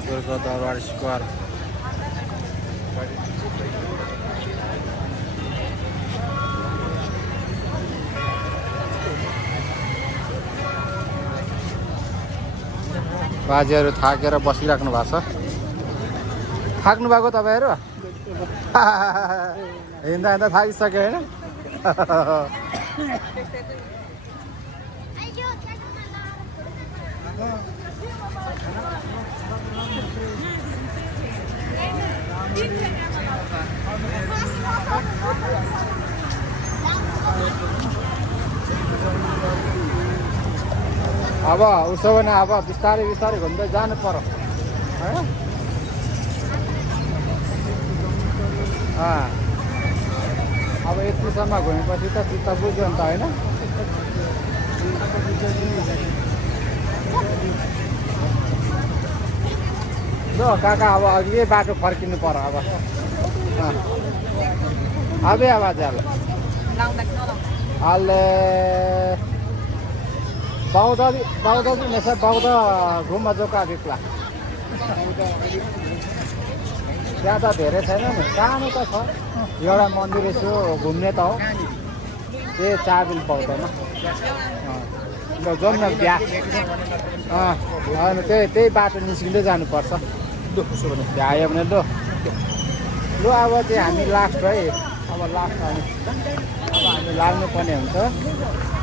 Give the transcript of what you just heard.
दरबार स्क्वायर बाजेहरू थाकेर बसिराख्नु भएको छ थाक्नु भएको तपाईँहरू हिँड्दा हिँड्दा थाकिसक्यो होइन अब उसो भने अब बिस्तारै बिस्तारै घुम्दै जानु पर्यो होइन अब यतिसम्म घुमेपछि त चित्त बुझ्यो नि त होइन ल काका अब अघि यही बाटो फर्किनु पर्यो अब अबे आवाज अहिले बाउदा नसा बाउदा घुममा जोका बिक्ला त्यहाँ त धेरै छैन नि सानो त छ एउटा मन्दिर यसो घुम्ने त हो त्यही चाबिल पाउँदैन जाउँ न बिहा होइन त्यही बाटो निस्किँदै जानुपर्छ लु उसो भने भ्यायो भने लु अब चाहिँ हामी लास्ट है अब लास्ट अब हामी लाग्नुपर्ने हुन्छ